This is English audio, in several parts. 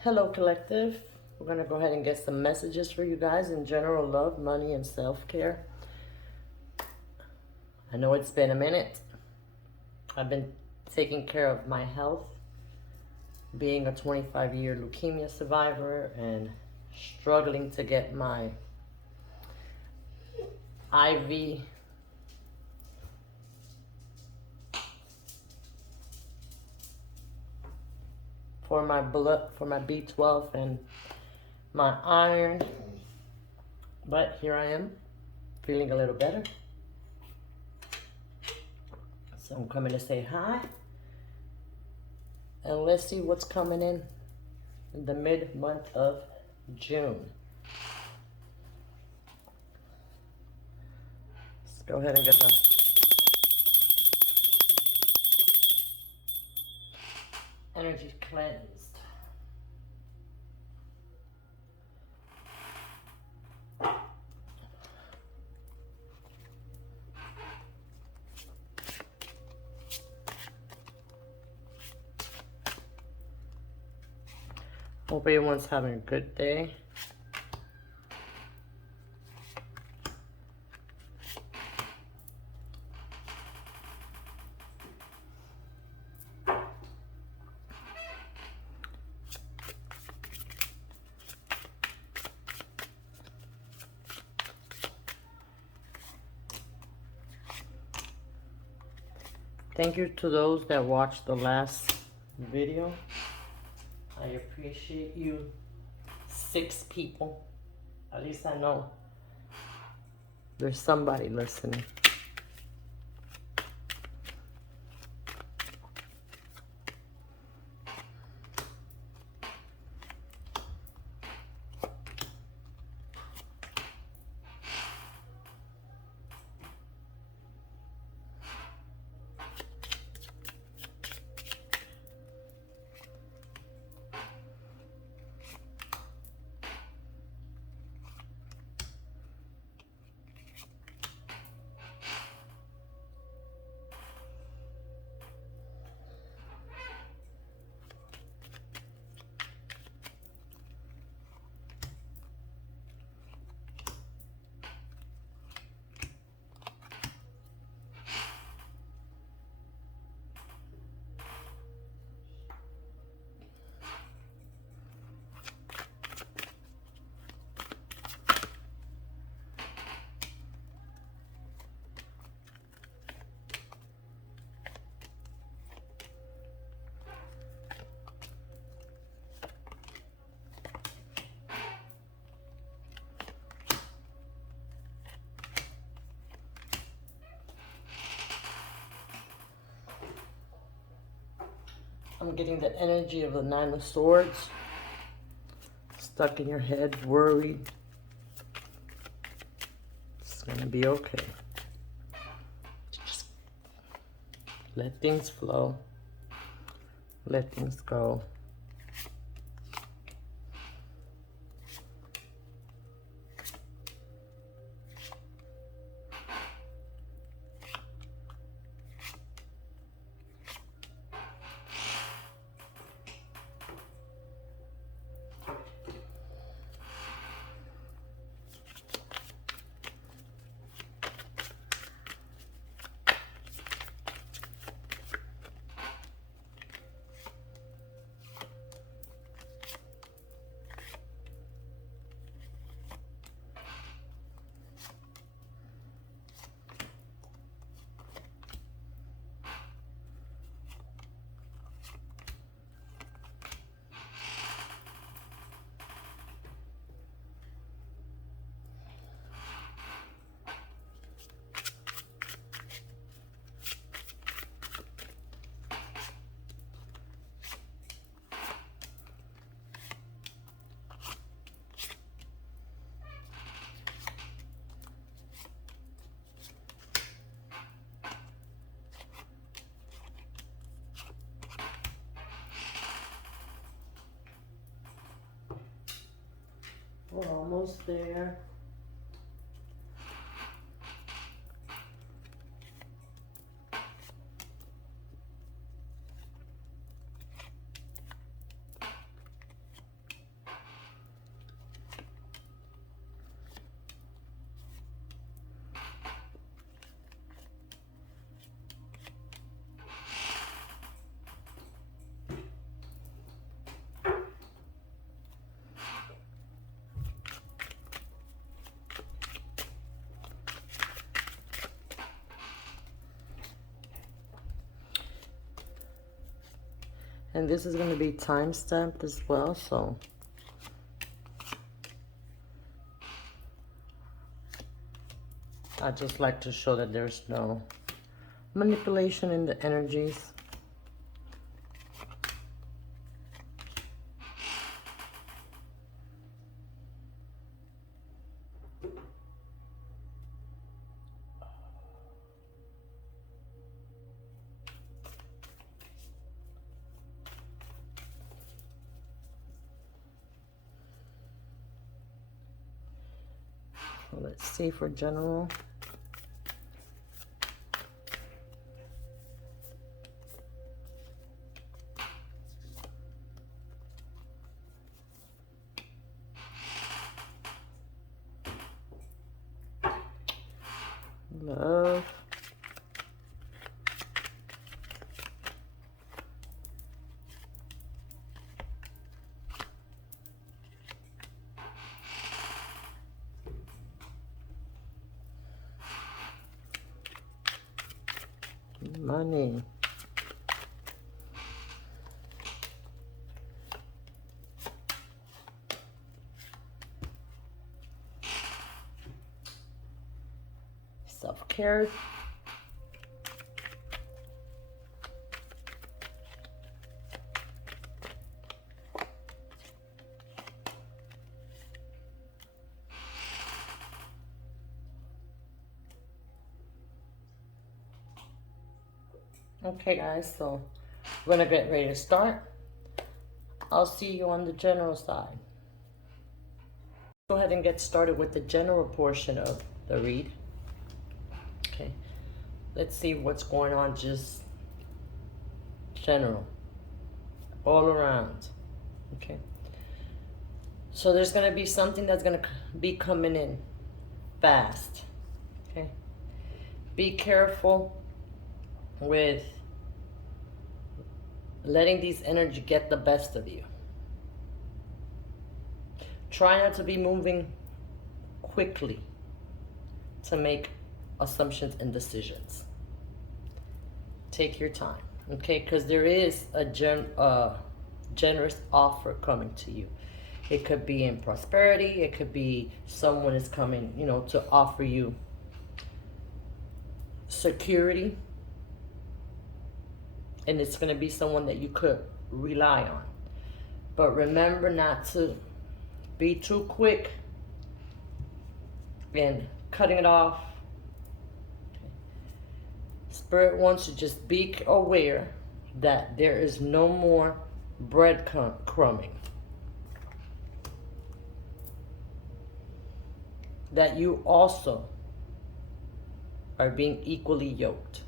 Hello, collective. We're going to go ahead and get some messages for you guys in general love, money, and self-care. I know it's been a minute. I've been taking care of my health, being a 25-year leukemia survivor and struggling to get my IV for my blood, for my B12 and my iron. But here I am, feeling a little better. So I'm coming to say hi. And let's see what's coming in the mid-month of June. Let's go ahead and get the energy cleansed. Hope everyone's having a good day. Thank you to those that watched the last video. I appreciate you. 6 people. At least I know there's somebody listening. I'm getting the energy of the 9 of Swords. Stuck in your head, worried. It's gonna be okay. Just let things flow. Let things go. We're almost there. And this is going to be time stamped as well, so I just like to show that there's no manipulation in the energies. Let's see for general. Love. Money. Self-care. Okay, guys, so we're gonna get ready to start. I'll see you on the general side. Go ahead and get started with the general portion of the read. Okay, let's see what's going on, just general, all around. Okay, so there's gonna be something that's gonna be coming in fast. Okay, be careful with letting these energy get the best of you. Try not to be moving quickly to make assumptions and decisions. Take your time, okay? Because there is a generous offer coming to you. It could be in prosperity. It could be someone is coming, you know, to offer you security. And it's going to be someone that you could rely on. But remember not to be too quick in cutting it off. Spirit wants you to just be aware that there is no more breadcrumbing. That you also are being equally yoked.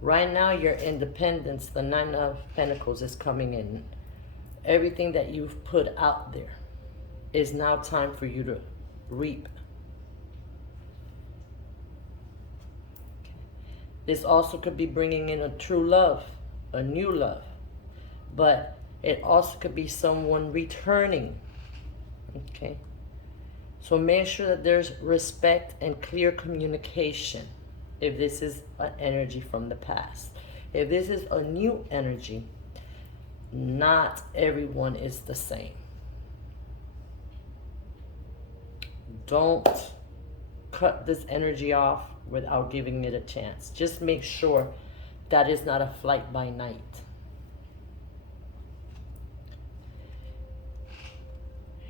Right now, your independence, the Nine of Pentacles is coming in. Everything that you've put out there is now time for you to reap. This also could be bringing in a true love, a new love. But it also could be someone returning. Okay? So make sure that there's respect and clear communication. If this is an energy from the past. If this is a new energy, not everyone is the same. Don't cut this energy off without giving it a chance. Just make sure that is not a flight by night.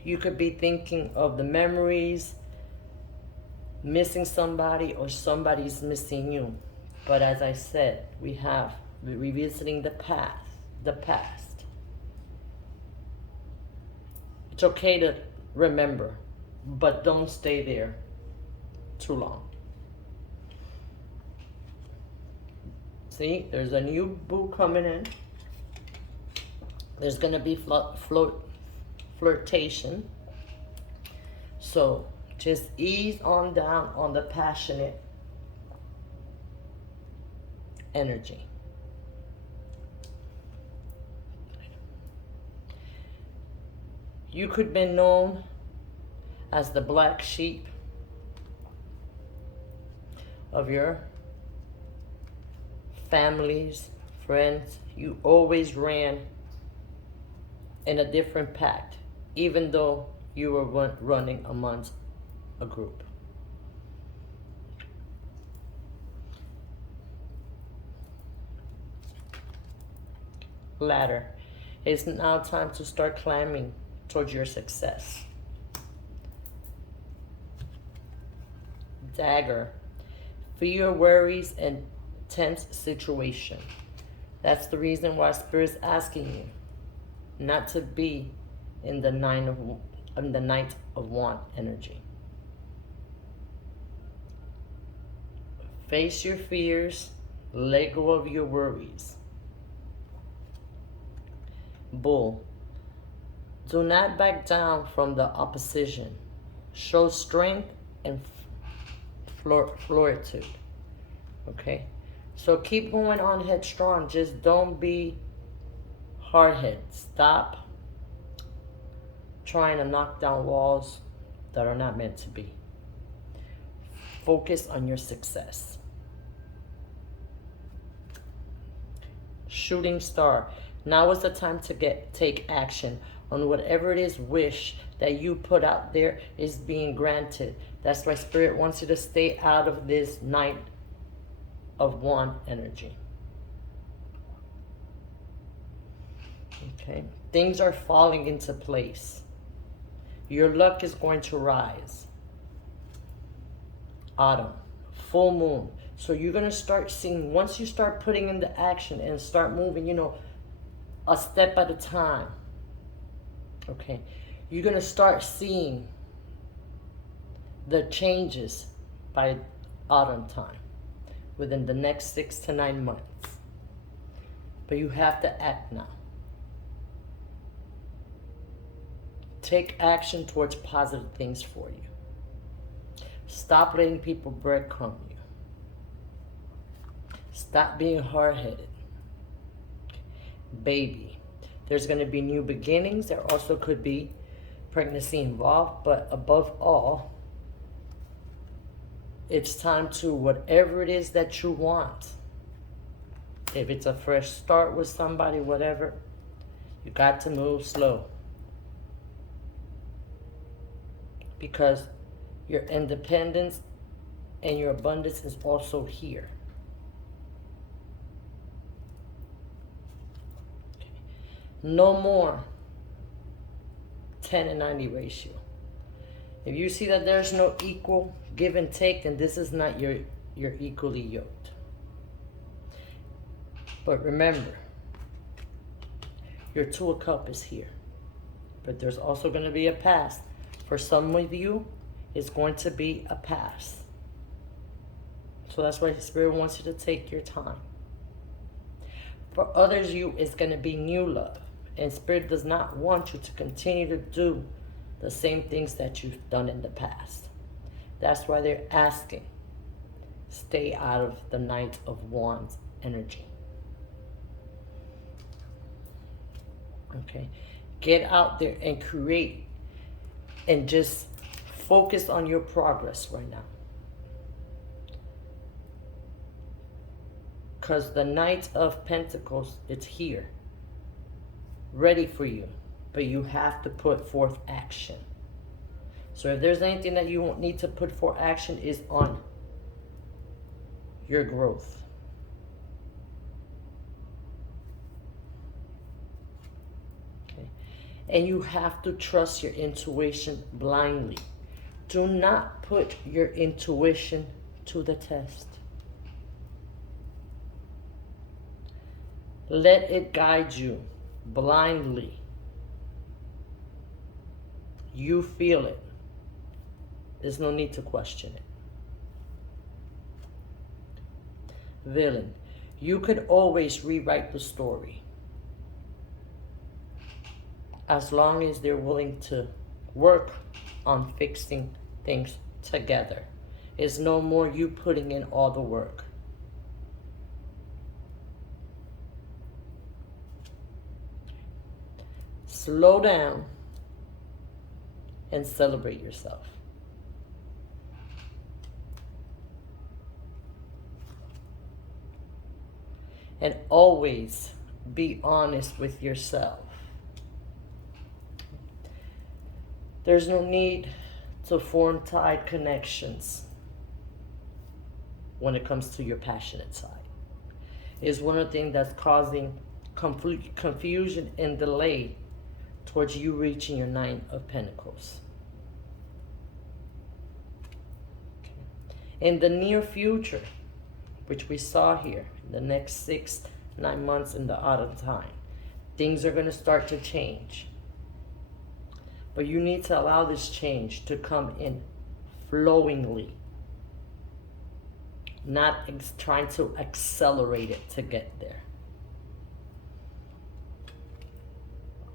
You could be thinking of the memories, missing somebody, or somebody's missing you. But as I said, we're revisiting the past. It's okay to remember, but don't stay there too long. See, there's a new boo coming in. There's gonna be flirtation. So just ease on down on the passionate energy. You could be known as the black sheep of your families, friends, you always ran in a different pact, even though you were running amongst a group. Ladder. It's now time to start climbing towards your success. Dagger. Fear, worries, and tense situation. That's the reason why Spirit's asking you not to be in the Knight of Wands energy. Face your fears. Let go of your worries. Bull. Do not back down from the opposition. Show strength and fortitude. Okay? So keep going on headstrong. Just don't be hard-headed. Stop trying to knock down walls that are not meant to be. Focus on your success. Shooting star. Now is the time to take action on whatever it is wish that you put out there is being granted. That's why Spirit wants you to stay out of this Knight of Wands energy. Okay, things are falling into place. Your luck is going to rise. Autumn, full moon. So you're going to start seeing, once you start putting into action and start moving, you know, a step at a time. Okay, you're going to start seeing the changes by autumn time within the next 6 to 9 months. But you have to act now. Take action towards positive things for you. Stop letting people breadcrumb you. Stop being hard-headed. Baby. There's going to be new beginnings. There also could be pregnancy involved. But above all, it's time to whatever it is that you want. If it's a fresh start with somebody, whatever, you got to move slow. Because your independence and your abundance is also here. Okay. No more 10 and 90 ratio. If you see that there's no equal give and take, then this is not your equally yoked. But remember, your Two of Cups is here. But there's also going to be a past. For some of you, it's going to be a past. So that's why Spirit wants you to take your time. For others, it's going to be new love. And Spirit does not want you to continue to do the same things that you've done in the past. That's why they're asking, stay out of the Knight of Wands energy. Okay? Get out there and create. And just focus on your progress right now. Because the Knight of Pentacles, it's here. Ready for you. But you have to put forth action. So if there's anything that you won't need to put forth action is on your growth. And you have to trust your intuition blindly. Do not put your intuition to the test. Let it guide you blindly. You feel it. There's no need to question it. Villain. You could always rewrite the story. As long as they're willing to work on fixing things together. It's no more you putting in all the work. Slow down and celebrate yourself. And always be honest with yourself. There's no need to form tight connections when it comes to your passionate side. It's one of the things that's causing confusion and delay towards you reaching your Nine of Pentacles. Okay. In the near future, which we saw here, the next 6-9 months in the autumn time, things are going to start to change. But you need to allow this change to come in flowingly, not trying to accelerate it to get there.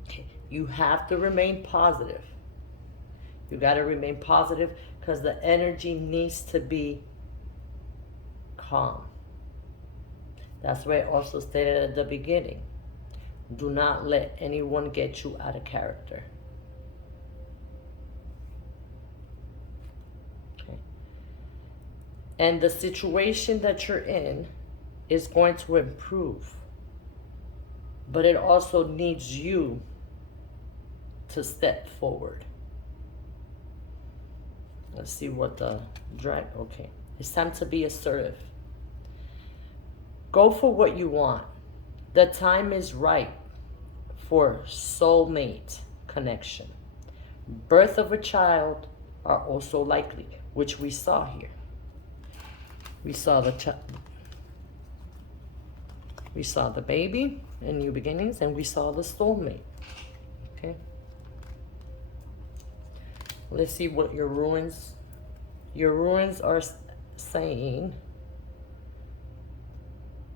Okay. You have to remain positive. You got to remain positive because the energy needs to be calm. That's why I also stated at the beginning, do not let anyone get you out of character. Okay. And the situation that you're in is going to improve. But it also needs you to step forward. Let's see what the dragon, okay. It's time to be assertive. Go for what you want. The time is right for soulmate connection. Birth of a child are also likely, which we saw here. We saw the baby and new beginnings, and we saw the soulmate. Okay. Let's see what your ruins are saying.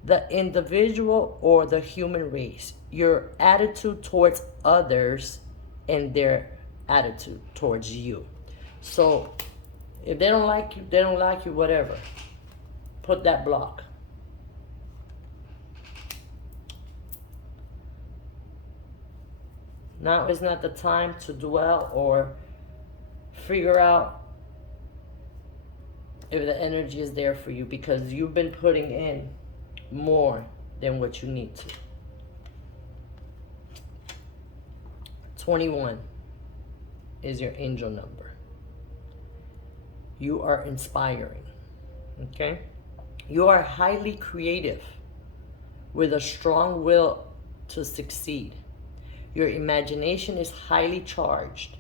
The individual or the human race, your attitude towards others and their attitude towards you. So if they don't like you, they don't like you, whatever. Put that block. Now is not the time to dwell or figure out if the energy is there for you, because you've been putting in more than what you need to. 21 is your angel number. You are inspiring. Okay? You are highly creative with a strong will to succeed. Your imagination is highly charged.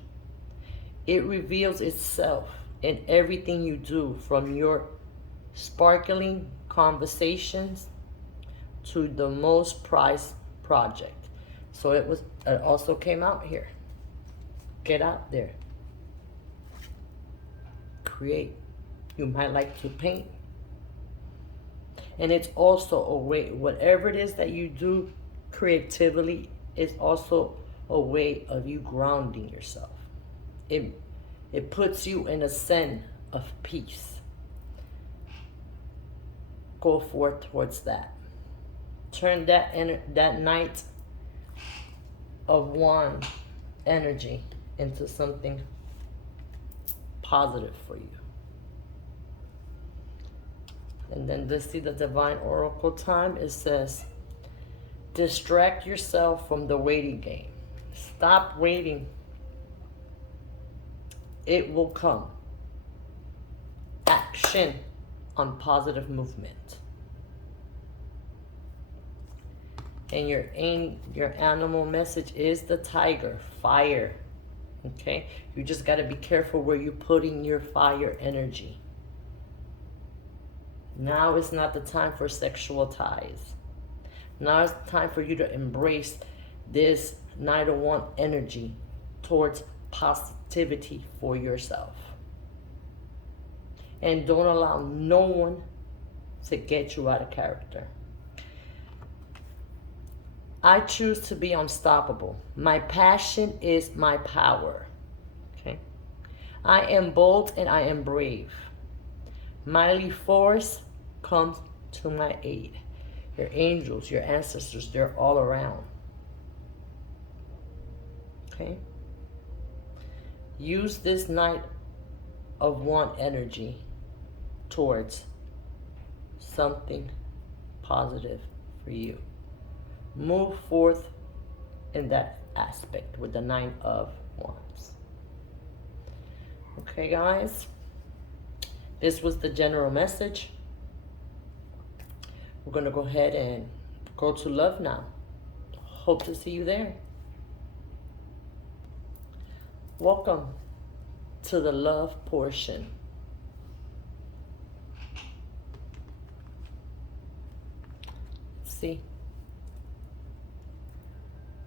It reveals itself in everything you do, from your sparkling conversations to the most prized project. So it also came out here. Get out there. Create. You might like to paint. And it's also a way, whatever it is that you do creatively, is also a way of you grounding yourself. It puts you in a zen of peace. Go forth towards that. Turn that Knight of Wands energy into something positive for you. And then let's see the Divine Oracle time. It says, distract yourself from the waiting game. Stop waiting. It will come. Action on positive movement. And your animal message is the tiger, fire. Okay? You just got to be careful where you're putting your fire energy. Now is not the time for sexual ties. Now is the time for you to embrace this Knight of Wands energy towards positivity for yourself. And don't allow no one to get you out of character. I choose to be unstoppable. My passion is my power. Okay? I am bold and I am brave. Mighty force comes to my aid. Your angels, your ancestors, they're all around. Okay? Use this Knight of Wands energy towards something positive for you. Move forth in that aspect with the Nine of Wands. Okay, guys, this was the general message. We're going to go ahead and go to love now. Hope to see you there. Welcome to the love portion. See?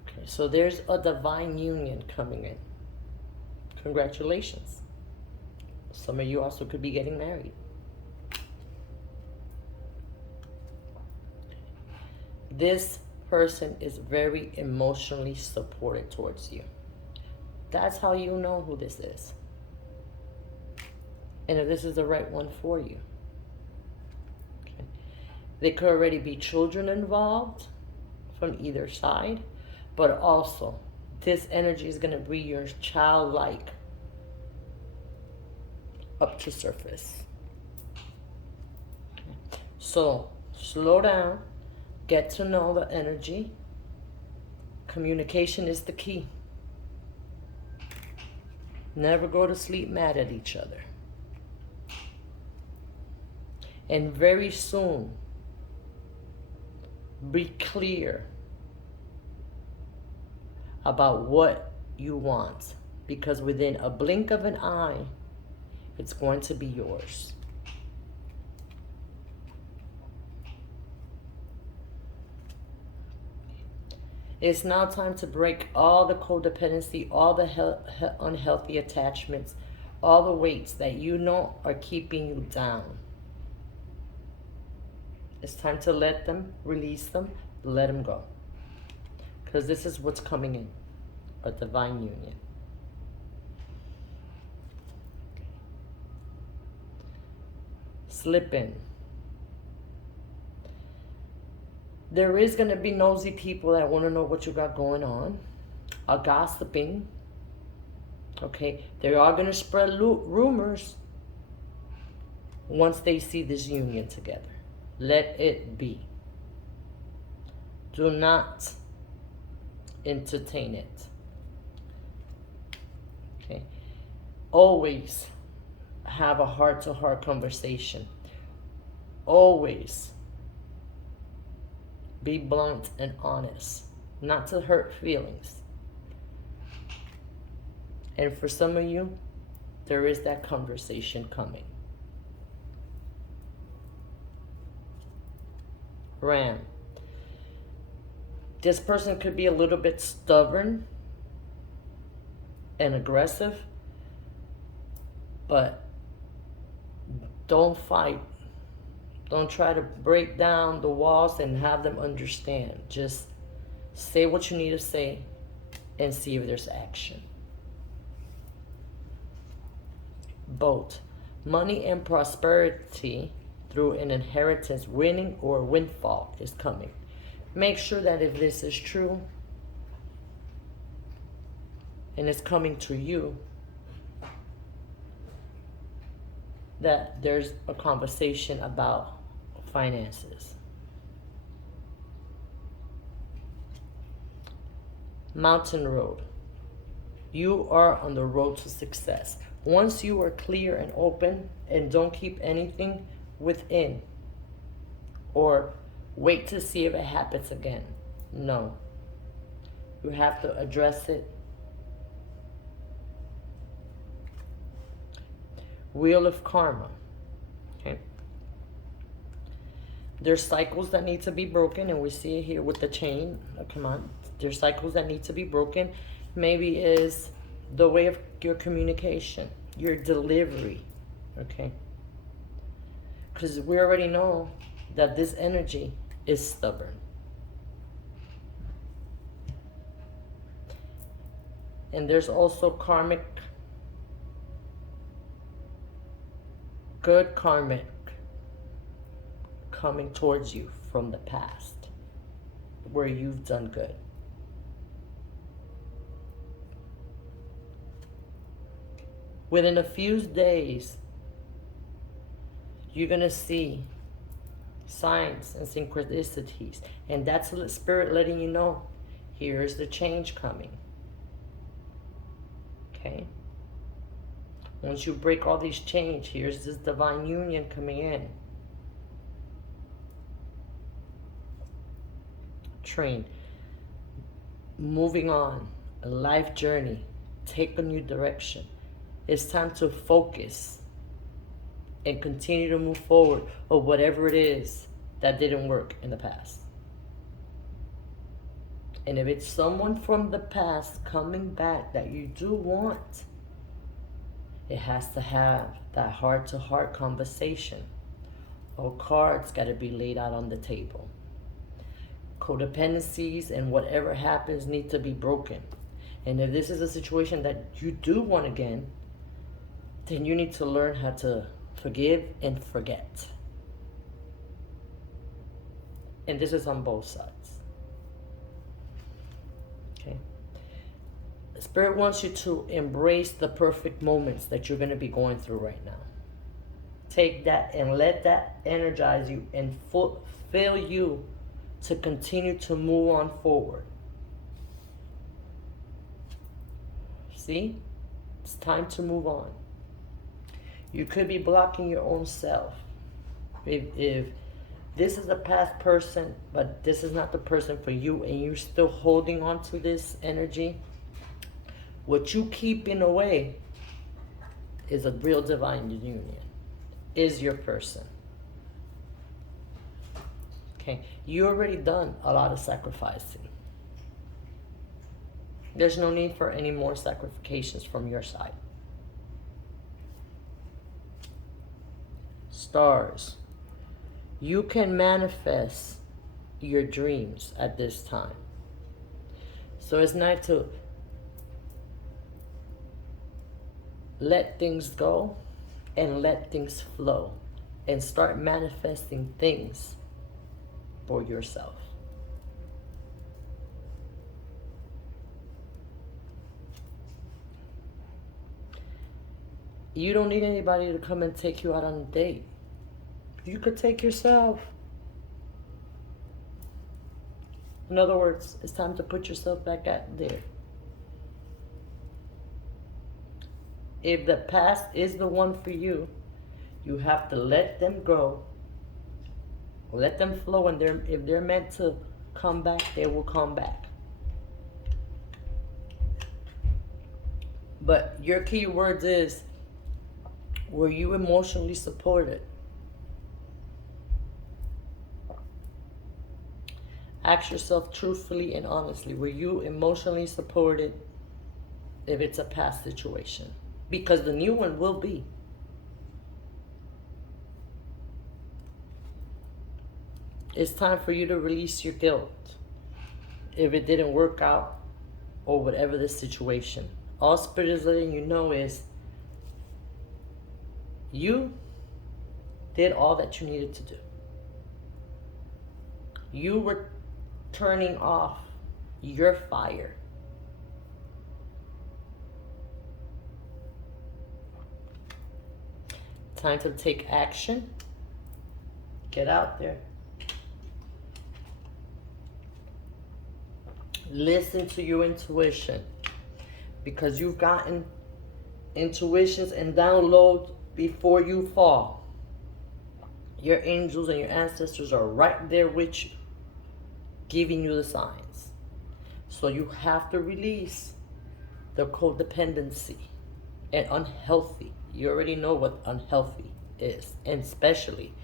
Okay, so there's a divine union coming in. Congratulations. Some of you also could be getting married. This person is very emotionally supported towards you. That's how you know who this is. And if this is the right one for you. Okay. There could already be children involved from either side. But also, this energy is going to bring your childlike up to surface. Okay. So, slow down. Get to know the energy. Communication is the key. Never go to sleep mad at each other. And very soon, be clear about what you want. Because within a blink of an eye, it's going to be yours. It's now time to break all the codependency, all the unhealthy attachments, all the weights that you know are keeping you down. It's time to let them, release them, let them go. Because this is what's coming in, a divine union. Slip in. There is going to be nosy people that want to know what you got going on. A gossiping. Okay. They are going to spread rumors once they see this union together. Let it be. Do not entertain it. Okay. Always have a heart-to-heart conversation. Always be blunt and honest, not to hurt feelings. And for some of you, there is that conversation coming. Ram. This person could be a little bit stubborn and aggressive, but don't fight. Don't try to break down the walls and have them understand. Just say what you need to say and see if there's action. Both money and prosperity through an inheritance, winning or windfall is coming. Make sure that if this is true and it's coming to you, that there's a conversation about finances. Mountain road. You are on the road to success. Once you are clear and open and don't keep anything within or wait to see if it happens again. No. You have to address it. Wheel of karma. Okay. There's cycles that need to be broken, and we see it here with the chain. Oh, come on. There's cycles that need to be broken. Maybe is the way of your communication, your delivery. Okay. Because we already know that this energy is stubborn. And there's also karmic, good karmic coming towards you from the past where you've done good. Within a few days, you're going to see signs and synchronicities. And that's the Spirit letting you know, here's the change coming. Okay? Once you break all these chains, here's this divine union coming in. Train. Moving on. A life journey. Take a new direction. It's time to focus and continue to move forward or whatever it is that didn't work in the past. And if it's someone from the past coming back that you do want, it has to have that heart-to-heart conversation. All cards got to be laid out on the table. Codependencies and whatever happens need to be broken. And if this is a situation that you do want again, then you need to learn how to forgive and forget. And this is on both sides. Okay. The Spirit wants you to embrace the perfect moments that you're going to be going through right now. Take that and let that energize you and fulfill you to continue to move on forward. See? It's time to move on. You could be blocking your own self. If this is a past person, but this is not the person for you, and you're still holding on to this energy, what you keeping away is a real divine union, is your person. Okay, you already done a lot of sacrificing. There's no need for any more sacrifices from your side. Stars, you can manifest your dreams at this time. So it's not to let things go and let things flow and start manifesting things for yourself. You don't need anybody to come and take you out on a date. You could take yourself. In other words, it's time to put yourself back out there. If the past is the one for you, you have to let them go. Let them flow, and if they're meant to come back, they will come back. But your key words is, were you emotionally supported? Ask yourself truthfully and honestly, were you emotionally supported if it's a past situation? Because the new one will be. It's time for you to release your guilt if it didn't work out or whatever the situation. All Spirit is letting you know is you did all that you needed to do. You were turning off your fire. Time to take action. Get out there. Listen to your intuition, because you've gotten intuitions and downloads before you fall. Your angels and your ancestors are right there with you, giving you the signs. So you have to release the codependency and unhealthy. You already know what unhealthy is, and especially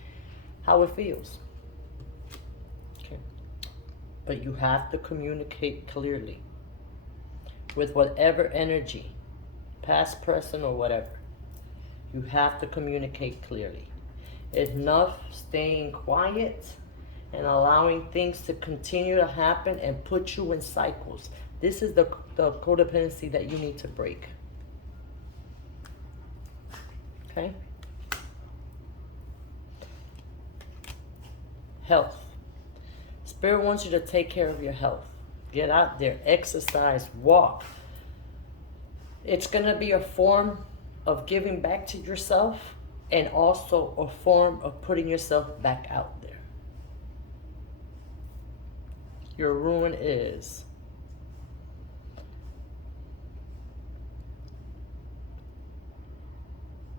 how it feels. Okay. But you have to communicate clearly with whatever energy, past, present, or whatever. You have to communicate clearly. Enough staying quiet and allowing things to continue to happen and put you in cycles. This is the codependency that you need to break. Okay? Health. Spirit wants you to take care of your health. Get out there, exercise, walk. It's going to be a form of giving back to yourself, and also a form of putting yourself back out there. your rune is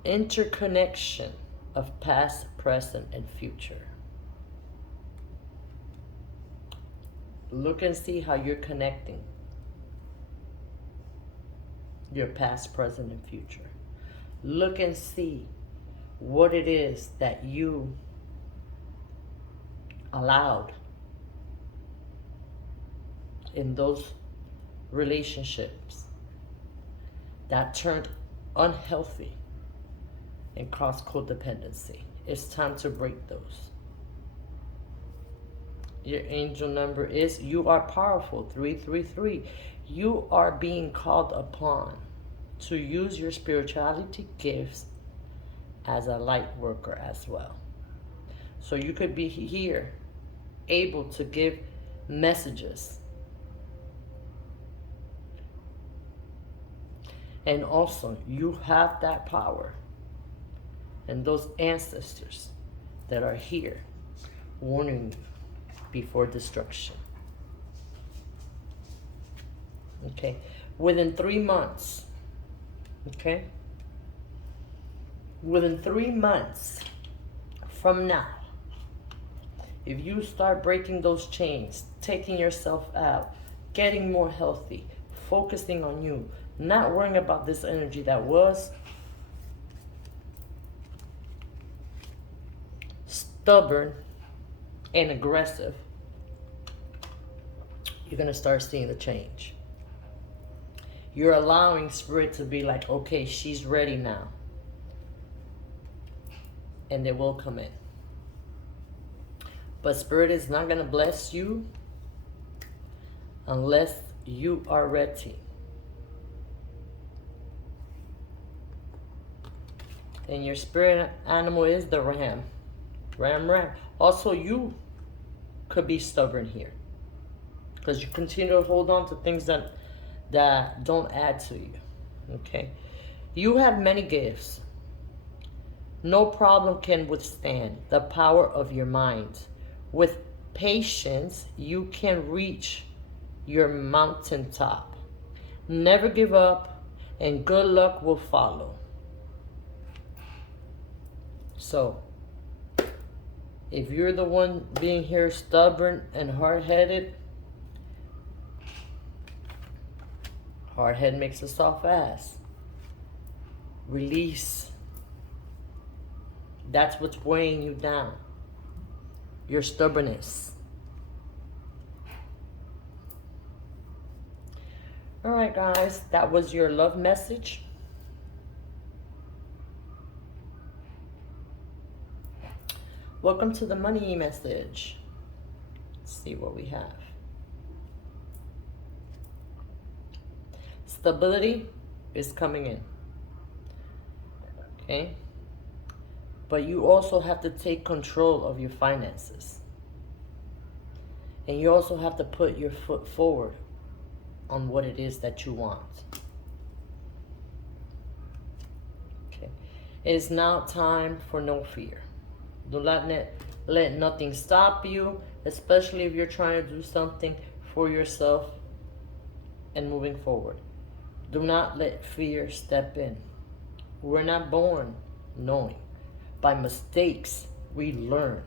interconnection of past, present, and future. Look and see how you're connecting your past, present, and future. Look and see what it is that you allowed in those relationships that turned unhealthy and caused codependency. It's time to break those. Your angel number is, you are powerful, 333. You are being called upon to use your spirituality gifts as a light worker as well. So you could be here able to give messages. And also, you have that power and those ancestors that are here warning you before destruction. Okay, within 3 months, okay, within 3 months from now, if you start breaking those chains, taking yourself out, getting more healthy, focusing on you, not worrying about this energy that was stubborn and aggressive, you're going to start seeing the change. You're allowing spirit to be like, okay, she's ready now. And they will come in. But spirit is not going to bless you unless you are ready. And your spirit animal is the ram. Ram. Also, you could be stubborn here, because you continue to hold on to things that don't add to you. Okay? You have many gifts. No problem can withstand the power of your mind. With patience, you can reach your mountaintop. Never give up, and good luck will follow. So, if you're the one being here stubborn and hard-headed, hard head makes a soft ass. Release. That's what's weighing you down. Your stubbornness. All right, guys, that was your love message. Welcome to the money message. Let's see what we have. Stability is coming in. Okay? But you also have to take control of your finances. And you also have to put your foot forward on what it is that you want. Okay? It is now time for no fear. Do not let nothing stop you, especially if you're trying to do something for yourself and moving forward. Do not let fear step in. We're not born knowing. By mistakes, we learn.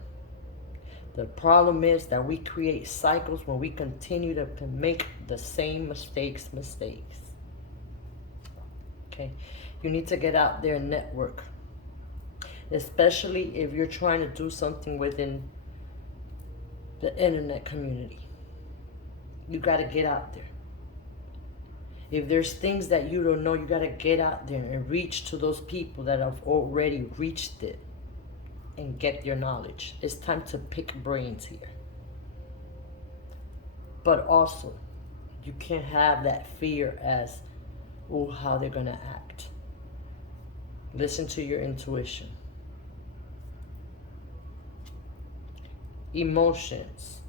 The problem is that we create cycles when we continue to make the same mistakes. Okay? You need to get out there and network. Especially if you're trying to do something within the internet community. You got to get out there. If there's things that you don't know, you got to get out there and reach to those people that have already reached it and get your knowledge. It's time to pick brains here. But also, you can't have that fear as, oh, how they're going to act. Listen to your intuition. Emotions.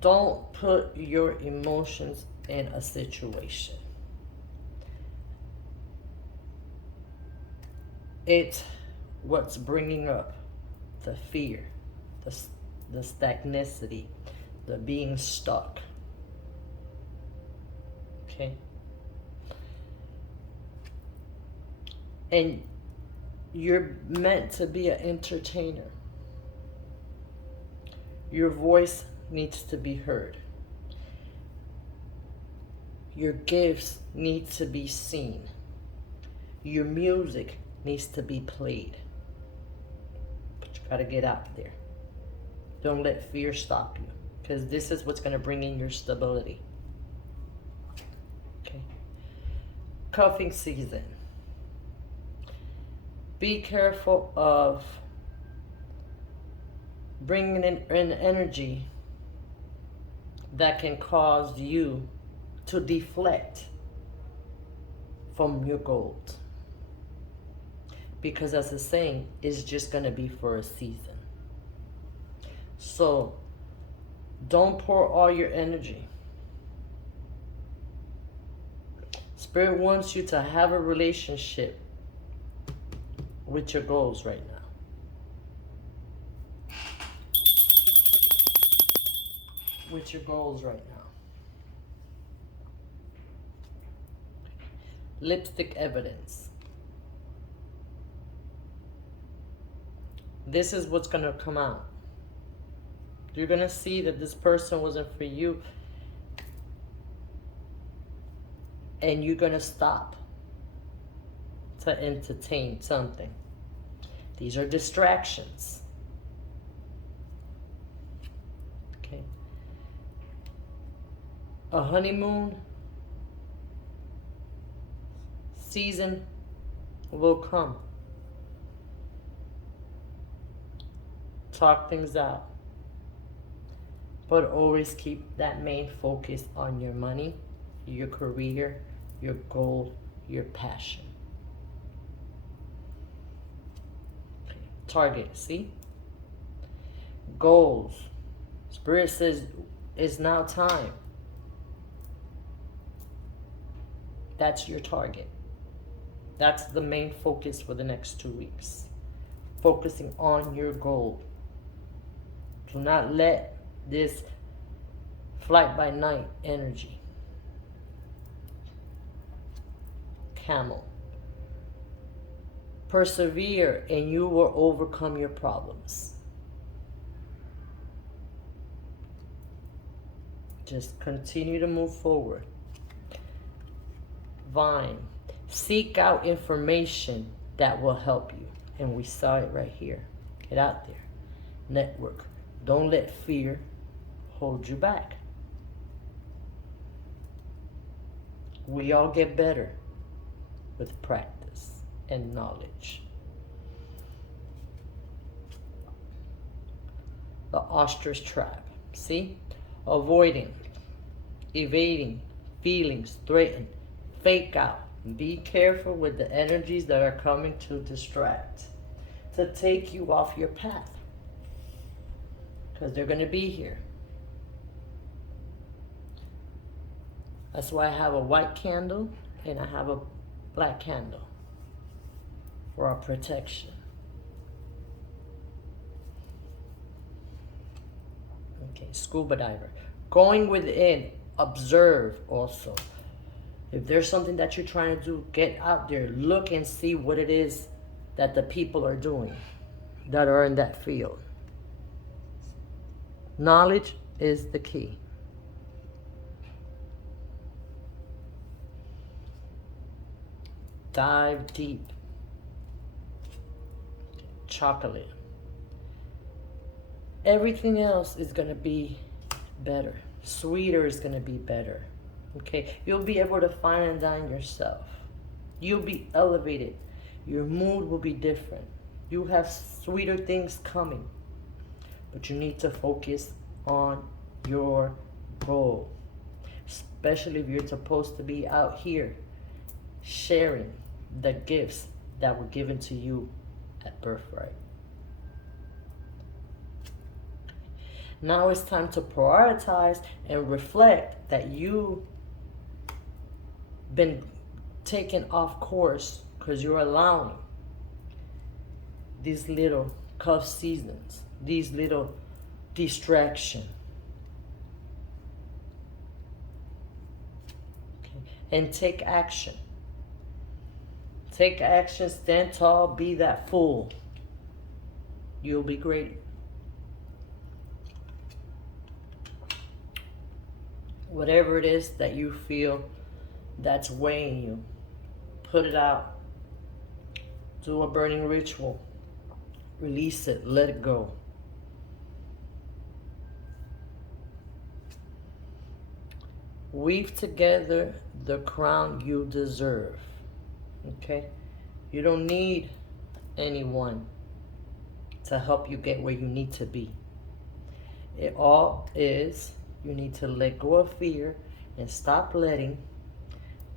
Don't put your emotions in a situation. It's what's bringing up the fear, the stagnicity, the being stuck. Okay? And you're meant to be an entertainer. Your voice needs to be heard. Your gifts need to be seen. Your music needs to be played. But you gotta get out there. Don't let fear stop you, because this is what's gonna bring in your stability. Okay. Cuffing season. Be careful of bringing in an energy that can cause you to deflect from your goals. Because as a saying, it's just going to be for a season. So don't pour all your energy. Spirit wants you to have a relationship with your goals right now. With your goals right now. Lipstick evidence. This is what's going to come out. You're going to see that this person wasn't for you. And you're going to stop to entertain something. These are distractions. Okay. A honeymoon season will come. Talk things out. But always keep that main focus on your money, your career, your goal, your passion. Okay. Target, see? Goals. Spirit says it's now time. That's your target. That's the main focus for the next 2 weeks. Focusing on your goal. Do not let this flight by night energy. Camel. Persevere and you will overcome your problems. Just continue to move forward. Vine. Seek out information that will help you. And we saw it right here. Get out there. Network. Don't let fear hold you back. We all get better with practice and knowledge. The ostrich trap. See? Avoiding, evading, feelings, threaten, fake out. Be careful with the energies that are coming to distract, to take you off your path. Because they're going to be here. That's why I have a white candle and I have a black candle for our protection. Okay, scuba diver. Going within, observe also. If there's something that you're trying to do, get out there, look and see what it is that the people are doing that are in that field. Knowledge is the key. Dive deep. Chocolate. Everything else is going to be better. Sweeter is going to be better. Okay? You'll be able to fine and dine yourself. You'll be elevated. Your mood will be different. You have sweeter things coming. But you need to focus on your goal. Especially if you're supposed to be out here sharing the gifts that were given to you at birthright. Now it's time to prioritize and reflect that you've been taken off course because you're allowing these little cuff seasons, these little distractions. Okay. And take action. Take action, stand tall, be that fool. You'll be great. Whatever it is that you feel that's weighing you, put it out. Do a burning ritual. Release it. Let it go. Weave together the crown you deserve. Okay? You don't need anyone to help you get where you need to be. It all is, you need to let go of fear and stop letting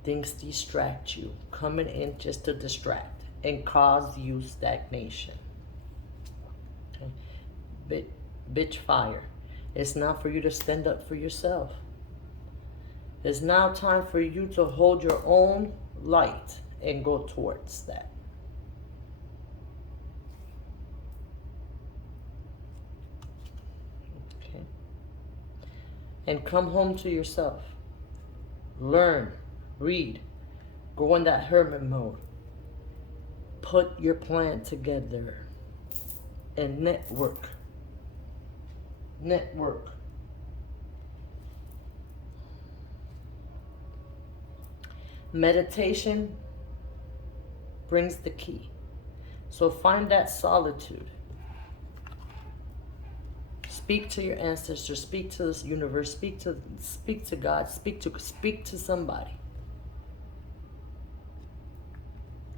things distract you, coming in just to distract and cause you stagnation. Okay? Bitch fire. It's not for you to stand up for yourself. It's now time for you to hold your own light and go towards that. Okay. And come home to yourself. Learn, read, go in that hermit mode. Put your plan together and network. Network. Meditation brings the key. So find that solitude. Speak to your ancestors, speak to this universe, speak to God, speak to somebody.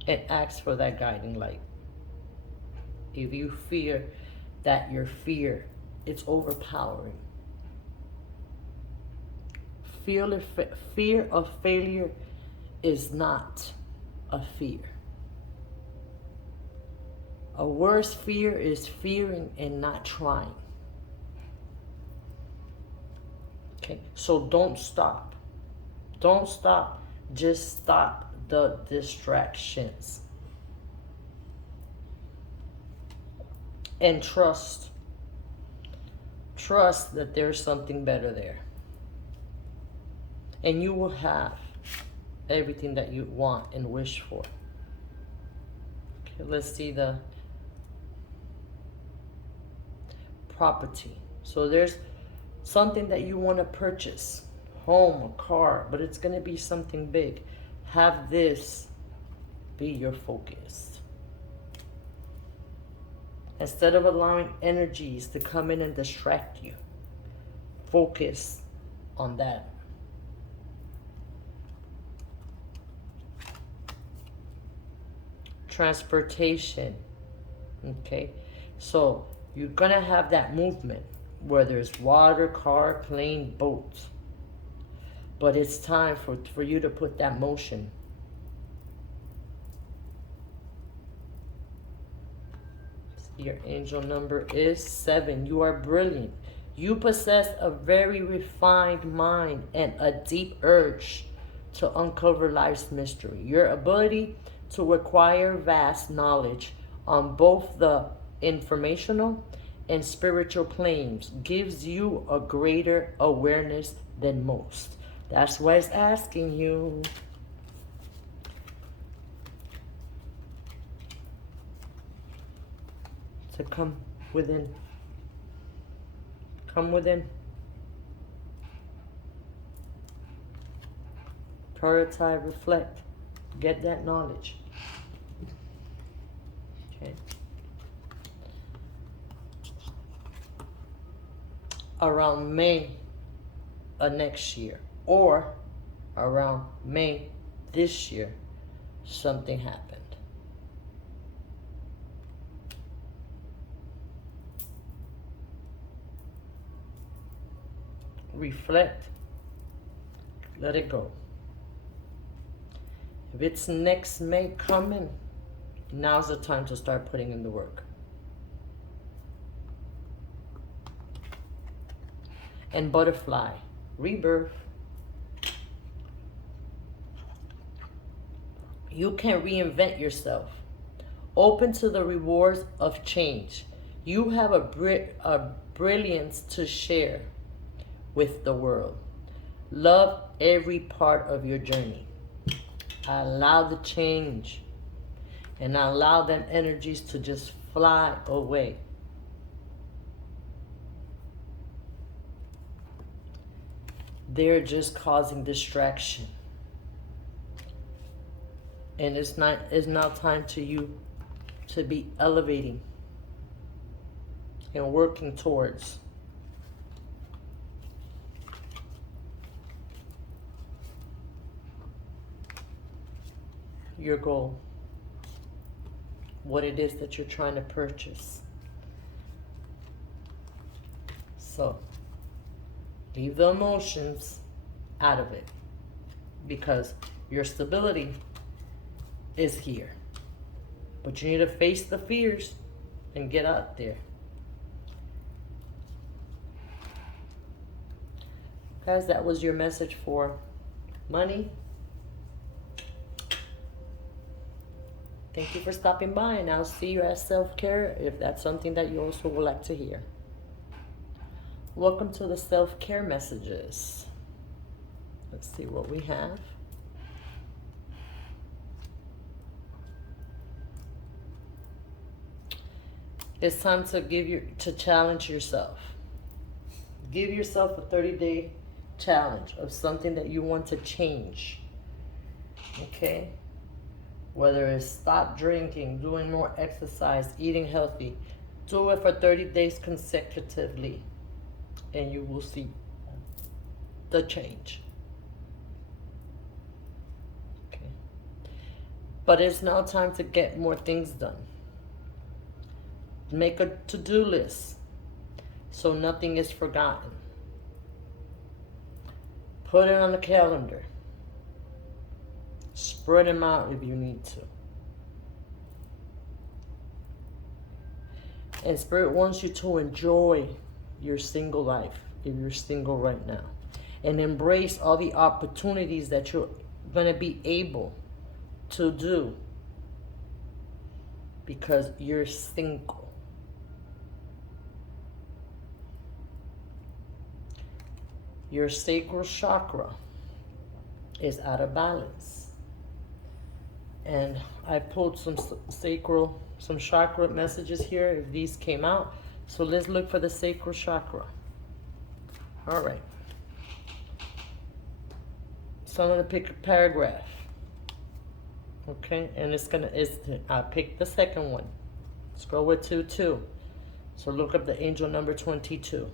And ask for that guiding light. If you fear that your fear, it's overpowering. Fear of failure is not a fear. A worse fear is fearing and not trying. Okay, so don't stop. Don't stop. Just stop the distractions. And trust. Trust that there's something better there. And you will have everything that you want and wish for. Okay, let's see the property. So there's something that you want to purchase, home, a car, but it's going to be something big. Have this be your focus. Instead of allowing energies to come in and distract you, focus on that. Transportation. Okay, so you're gonna have that movement, whether it's water, car, plane, boat, but it's time for you to put that motion. Your angel number is 7. You are brilliant. You possess a very refined mind and a deep urge to uncover life's mystery. Your ability to acquire vast knowledge on both the informational and spiritual planes gives you a greater awareness than most. That's why it's asking you. To come within. Come within. Prioritize, reflect. Get that knowledge. Okay. Around May of next year or around May this year, something happened. Reflect. Let it go. If it's next May coming, now's the time to start putting in the work. And butterfly, rebirth. You can reinvent yourself. Open to the rewards of change. You have a brilliance to share with the world. Love every part of your journey. Allow the change and allow them energies to just fly away. They're just causing distraction. And it's now time to you to be elevating and working towards your goal. What it is that you're trying to purchase. So, leave the emotions out of it, because your stability is here. But you need to face the fears and get out there. Guys, that was your message for money. Thank you for stopping by, and I'll see you at self-care if that's something that you also would like to hear. Welcome to the self-care messages. Let's see what we have. It's time to challenge yourself. Give yourself a 30-day challenge of something that you want to change. Okay? Whether it's stop drinking, doing more exercise, eating healthy, do it for 30 days consecutively, and you will see the change. Okay. But it's now time to get more things done. Make a to-do list so nothing is forgotten. Put it on the calendar. Spread them out if you need to. And Spirit wants you to enjoy your single life if you're single right now. And embrace all the opportunities that you're going to be able to do because you're single. Your sacral chakra is out of balance. And I pulled some chakra messages here if these came out. So let's look for the sacral chakra. All right. So I'm going to pick a paragraph. Okay, and I picked the second one. Scroll with 2. So look up the angel number 22.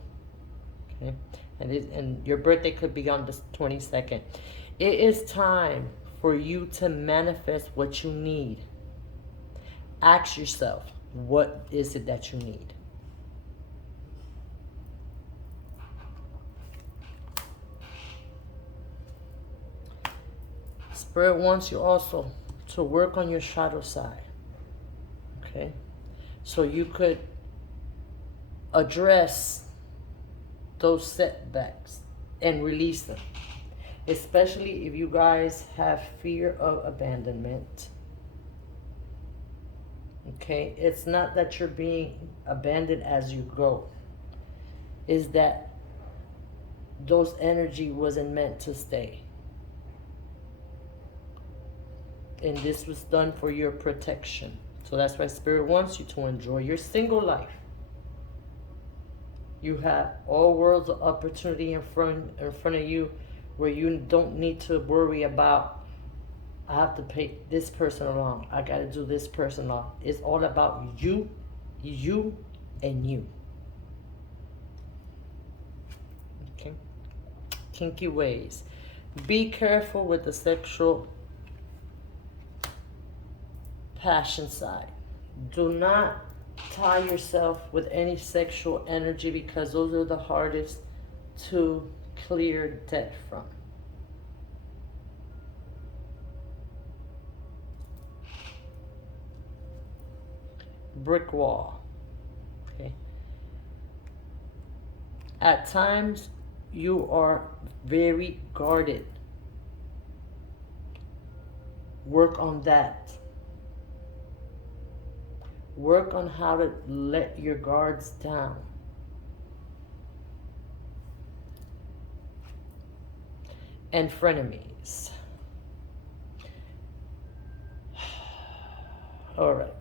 Okay, and your birthday could be on the 22nd. It is time for you to manifest what you need. Ask yourself, what is it that you need? Spirit wants you also to work on your shadow side. Okay? So you could address those setbacks and release them. Especially if you guys have fear of abandonment. Okay? It's not that you're being abandoned as you go. It's that those energy wasn't meant to stay. And this was done for your protection. So that's why Spirit wants you to enjoy your single life. You have all worlds of opportunity in front of you, where you don't need to worry about, I have to pay this person along. I got to do this person along. It's all about you, and you. Okay. Kinky ways. Be careful with the sexual passion side. Do not tie yourself with any sexual energy, because those are the hardest to clear debt from. Brick wall. Okay. At times you are very guarded. Work on that. Work on how to let your guards down. And frenemies. All right.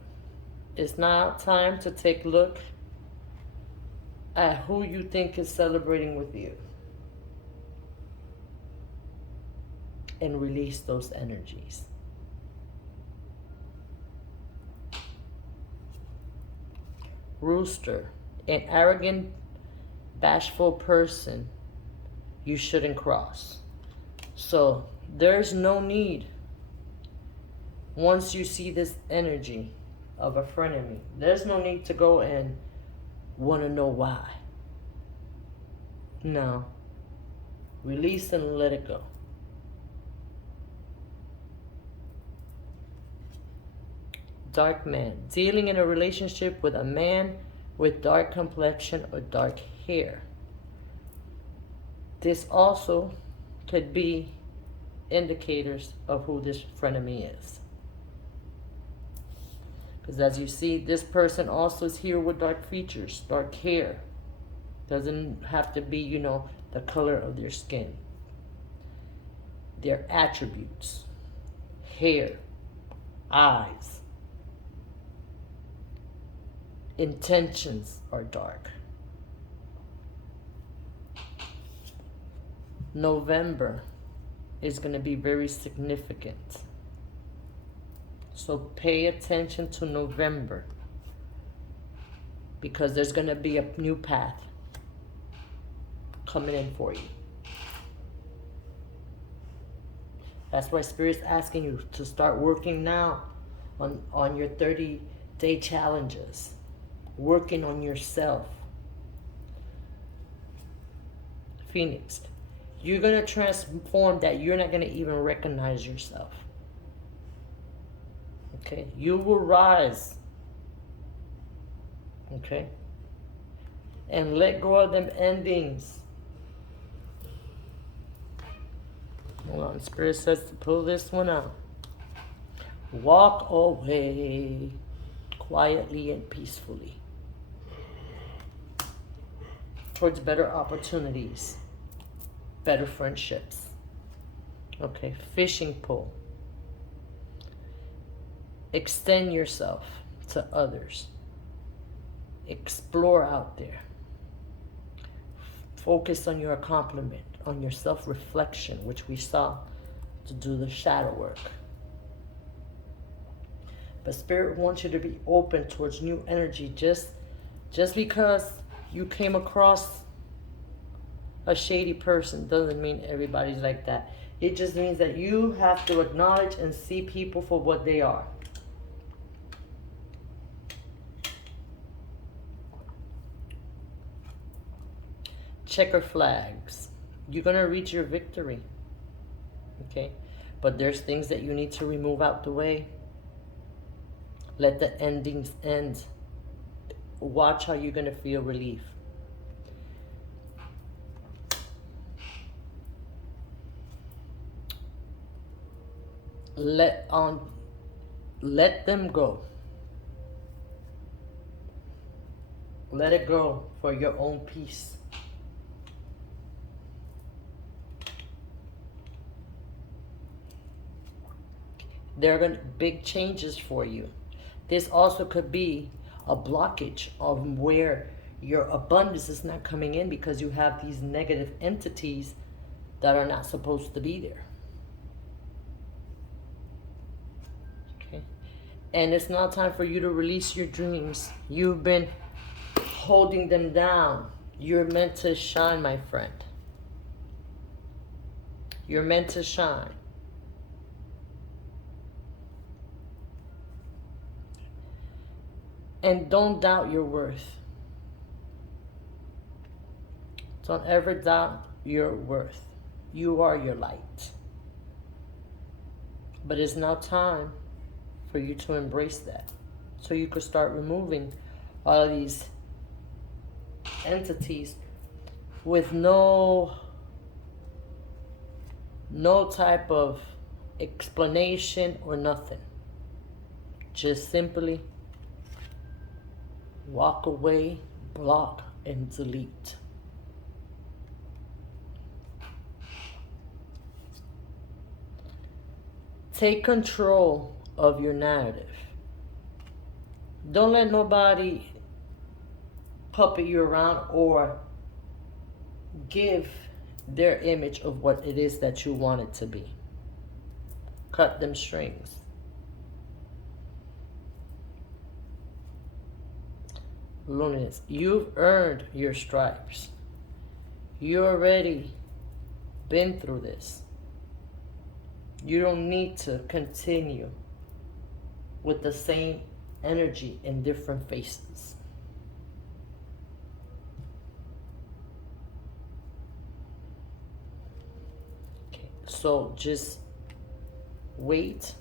It's now time to take a look at who you think is celebrating with you. And release those energies. Rooster, an arrogant, bashful person you shouldn't cross. So there's no need, once you see this energy of a frenemy, there's no need to go and want to know why. No. Release and let it go. Dark man, dealing in a relationship with a man with dark complexion or dark hair. This also could be indicators of who this frenemy is. Because as you see, this person also is here with dark features, dark hair. Doesn't have to be, you know, the color of their skin. Their attributes, hair, eyes, intentions are dark. November is going to be very significant. So pay attention to November, because there's going to be a new path coming in for you. That's why Spirit's asking you to start working now on your 30-day challenges. Working on yourself. Phoenix, you're going to transform that you're not going to even recognize yourself. Okay? You will rise. Okay? And let go of them endings. Hold on. Spirit says to pull this one out. Walk away quietly and peacefully towards better opportunities, better friendships. Okay, fishing pole. Extend yourself to others. Explore out there. Focus on your accomplishment, on your self-reflection, which we saw to do the shadow work. But Spirit wants you to be open towards new energy. Just because you came across a shady person doesn't mean everybody's like that. It just means that you have to acknowledge and see people for what they are. Checker flags. You're going to reach your victory. Okay? But there's things that you need to remove out the way. Let the endings end. Watch how you're going to feel relief. Let them go. Let it go for your own peace. There are going to be big changes for you. This also could be a blockage of where your abundance is not coming in because you have these negative entities that are not supposed to be there. Okay. And it's now time for you to release your dreams. You've been holding them down. You're meant to shine, my friend. You're meant to shine. And don't doubt your worth. Don't ever doubt your worth. You are your light. But it's now time for you to embrace that. So you could start removing all of these entities with no type of explanation or nothing. Just simply Walk away, block, and delete. Take control of your narrative. Don't let nobody puppet you around or give their image of what it is that you want it to be. Cut them strings. Loneliness. You've earned your stripes. You already been through this. You don't need to continue with the same energy in different faces. Okay, so just wait,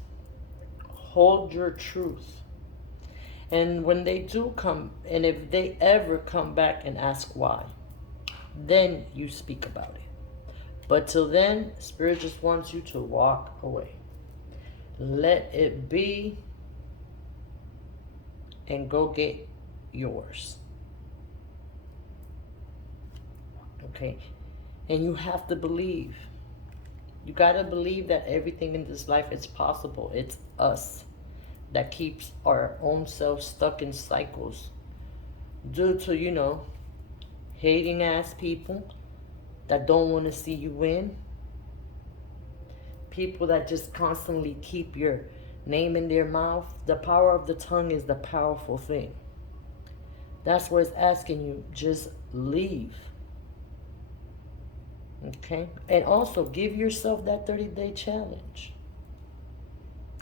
hold your truth. And when they do come, and if they ever come back and ask why, then you speak about it. But till then, Spirit just wants you to walk away. Let it be and go get yours. Okay? And you have to believe. You got to believe that everything in this life is possible. It's us that keeps our own self stuck in cycles due to, hating ass people that don't want to see you win. People that just constantly keep your name in their mouth. The power of the tongue is the powerful thing. That's where it's asking you, just leave. Okay? And also give yourself that 30-day challenge.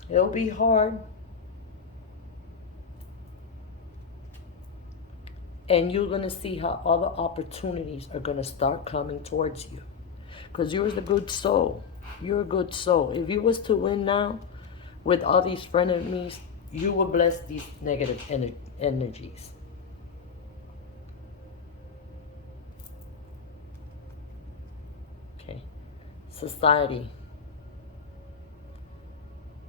It'll be hard. And you're going to see how other opportunities are going to start coming towards you. Because you're the good soul. You're a good soul. If you was to win now with all these frenemies, you will bless these negative energies. Okay. Society.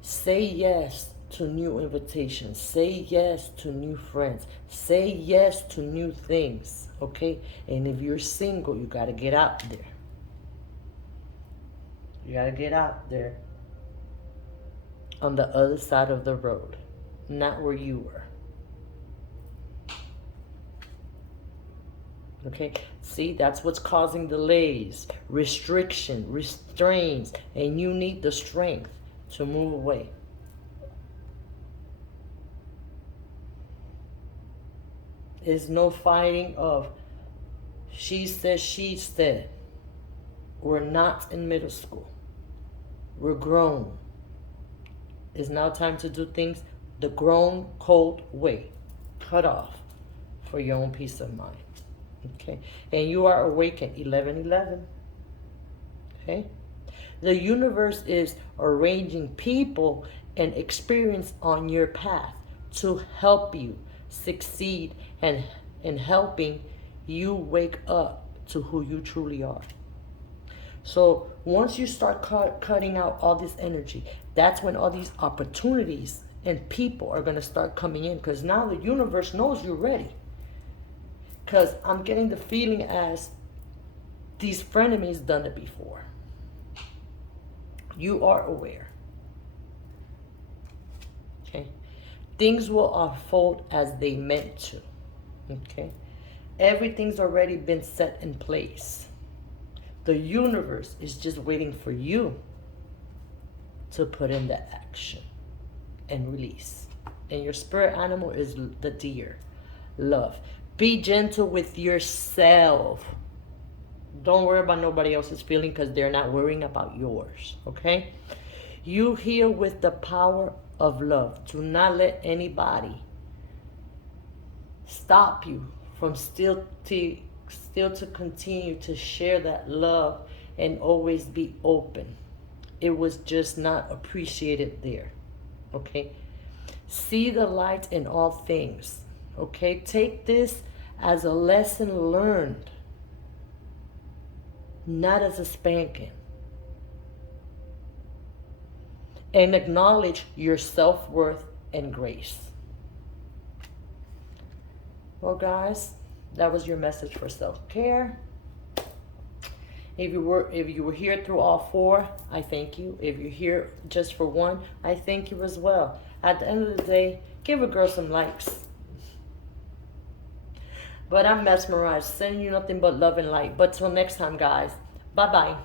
Say yes to new invitations. Say yes to new friends. Say yes to new things. Okay? And if you're single, you got to get out there. You got to get out there on the other side of the road, not where you were. Okay? See, that's what's causing delays, restriction, restraints, and you need the strength to move away. There's no fighting of she said, she said. We're not in middle school. We're grown. It's now time to do things the grown, cold way. Cut off for your own peace of mind. Okay? And you are awake at 11:11. Okay? The universe is arranging people and experience on your path to help you succeed and in helping you wake up to who you truly are. So once you start cutting out all this energy, that's when all these opportunities and people are going to start coming in, because now the universe knows you're ready. Because I'm getting the feeling as these frenemies done it before. You are aware. Okay? Things will unfold as they meant to. Okay? Everything's already been set in place. The universe is just waiting for you to put in the action and release. And your spirit animal is the deer. Love. Be gentle with yourself. Don't worry about nobody else's feeling, because they're not worrying about yours. Okay? You heal with the power of love. Do not let anybody stop you from still to continue to share that love and always be open. It was just not appreciated there. Okay? See the light in all things. Okay? Take this as a lesson learned, not as a spanking. And acknowledge your self-worth and grace. Well, guys, that was your message for self-care. If you were here through all four, I thank you. If you're here just for one, I thank you as well. At the end of the day, give a girl some likes. But I'm mesmerized, sending you nothing but love and light. But till next time, guys, bye-bye.